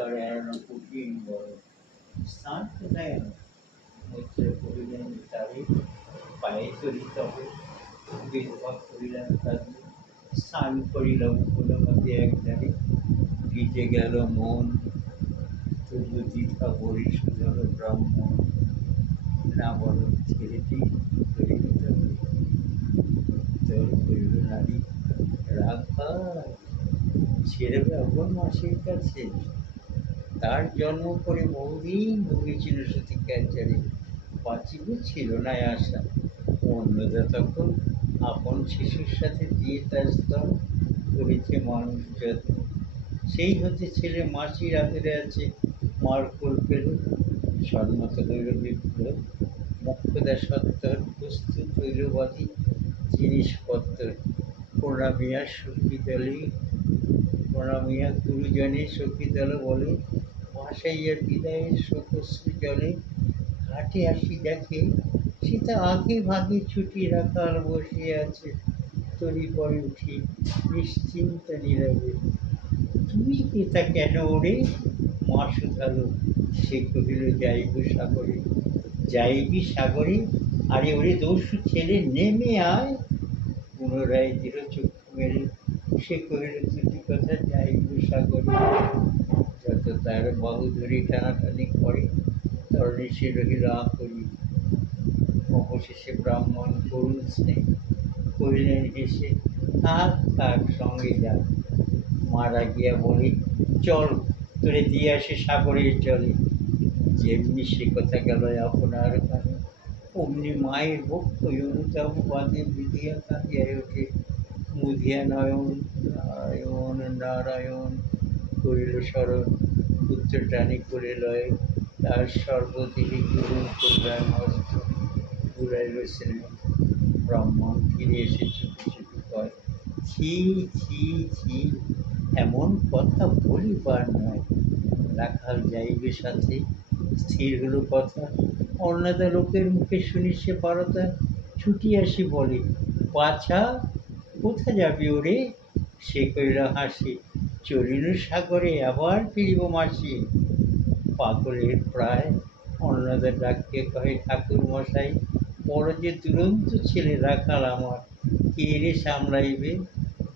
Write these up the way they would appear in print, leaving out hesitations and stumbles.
তার এড়ানো কঠিন বড়। স্নান কোথায় এলো? মৈত্র কহিলেন তারে পায়ে চলিত হবে। বিধবা করিলেন তাদের স্নান করিল কোনো মতে একধারে। ভিজে গেল মন তবু দ্বিধা বরিশ ধর ব্রাহ্মণ। না বলো ছেলেটি ধরে নিতে হবে। তোর করিল নারী রাখা ছেড়ে অপর মাসির কাছে। তার জন্ম করে বহুদিন ভুগেছিল সতী ক্যাচারে। বাঁচিব ছিল না আশা। অন্নদা তখন আপন শিশুর সাথে দিয়ে তার স্তন করেছে মানুষ যত্ন। সেই হতে ছেলে মাসির আদরে আছে। মার কোল পেল সম্মত হইল বিপ্লব। মোক্ষদা সত্তর প্রস্তুত হইল বাদী জিনিসপত্র। প্রণামিয়া সখী দলে প্রণামিয়া গুরুজনে সখী দল বলে ভাসাইয়া বিদায়ের শোকশ্রু জলে। ঘাটে আসি দেখে সীতা আগে ভাগে ছুটি রাখাল বসিয়া আছে। তরি পরে উঠি নিশ্চিন্ত নীরবে। তুমি এটা কেন ওরে? মা শুধালো। সে কহিল যাইব সাগরে। যাইবি সাগরে? আরে ওরে দস্যু ছেলে নেমে আয়। পুনরায় দৃঢ় চক্ষু মেলে সে কহিল দুটি কথা যাইব সাগরে। যত তার বাহু ধরি টানাটানি করে তরণী সে রহিল আঁকড়ি। অবশেষে ব্রাহ্মণ করুণ স্নেহ কহিলেন হেসে থাক থাক সঙ্গে যা। মারা গিয়া বলে চল তোরে দিয়ে আসে সাগরের জলে। যেমনি সে কথা গেল আপনার কানে অমনি মায়ের বক্ষ অনুতাপ বাদে বিধিয়া কাঁদিয়া ওঠে। মুধিয়া নয়ন নারায়ণ নারায়ণ করিল স্মরণ। পুত্র টানি করে লয় তার সর্বদেহে করুণ কল্যাণ হস্ত ঘুরাইল স্নেহ। ব্রাহ্মণ ফিরে এসে চুপি চুপি কয় ছি ছি ছি এমন কথা বলিবার নয়। রাখাল যাইবে সাথে স্থির হলো কথা। অন্নদা লোকের মুখে শুনি সে বারতা ছুটি আসি বলে বাছা কোথা যাবি ওরে? সে কইল হাসি চলিল সাগরে আবার ফিরিব মাসি। পাগলের প্রায় অন্নদা ডাকিয়ে কহে ঠাকুর মশাই বড় যে দুরন্ত ছেলে রাখাল আমার। কে রে সামলাইবে?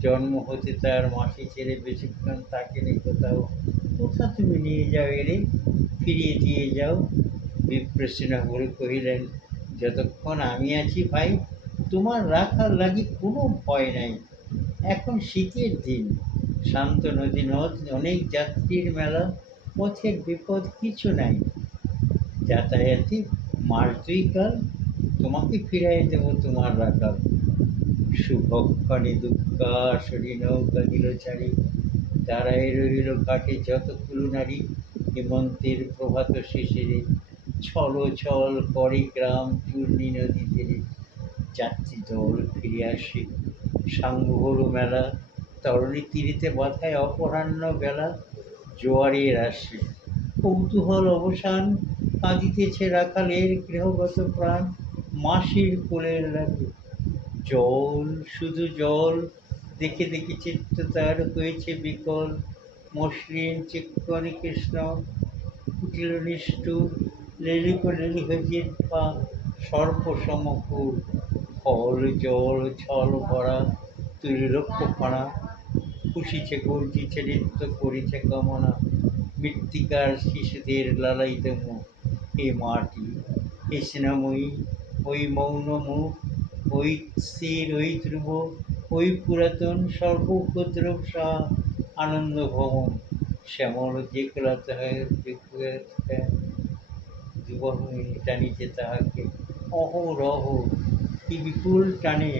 জন্ম হতে তার মাসি ছেড়ে বেশিক্ষণ থাকেনি কোথাও। কোথা তুমি নিয়ে যাও এরে? ফিরিয়ে দিয়ে যাও। বিপ্রসন্ন বলে কহিলেন যতক্ষণ আমি আছি ভাই তোমার রাখার লাগি কোনো ভয় নাই। এখন শীতের দিন শান্ত নদী নদ অনেক যাত্রীর মেলা। পথের বিপদ কিছু নাই। যাতায়াতে মাস দুই কাল তোমাকে ফিরাই দেব তোমার রাখাল। শুভক্ষণে দুঃখাসরি নৌকা দিল ছাড়ি। দাঁড়ায় রহিল ঘাটে যত কুলুনারী। হেমন্তের প্রভাত শিশিরে ছল ছল করে গ্রাম চূর্ণী নদী তীরে। যাত্রী দল ফিরে আসে সাঙ্গভর মেলা। তরণী তীরেতে বাধায় অপরাহ্ন বেলা। জোয়ারের আসে কৌতূহল অবসান কাঁদিতেছে রাখালের গৃহগত প্রাণ। মাসির কোলের লাগে জল শুধু জল। দেখে দেখে চিত্ত তার হয়েছে বিকল। মসৃণ চিক্কণ কৃষ্ণ কুটিল নিষ্ঠুর। লেলিক লেলিহজির পা সর্প সমকুল। ফল জল ছল ভরা ত্রিলক্ষ ফণা। খুশিছে গর্জিছে নৃত্য করিছে কামনা। মৃত্তিকার শিশুদের লালায়িত মুখ। এ মাটি এ স্নেহময়ী ওই মৌন মুখ ওই স্থির ওই ধ্রুব ওই পুরাতন সর্বোপদ্রব সাহা আনন্দ ভবন। শ্যামল যে কোলাতে যুবহিনী টানিছে তাহাকে অহরহ। কি বিপুল টানে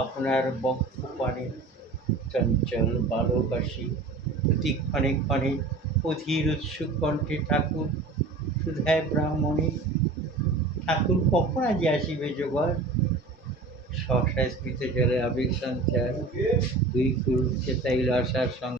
আপনার বক্ষ পানে। চঞ্চল বালক আসি প্রতি ক্ষণে ক্ষণে অধীর উৎসুক কণ্ঠে ঠাকুর শুধায় ব্রাহ্মণী ঠাকুর কখন আজ আসিবে জোগাড়? সহসা স্মিত জলে আবেগ সঞ্চার দুই কুল চেতাইল আশার সঙ্গে।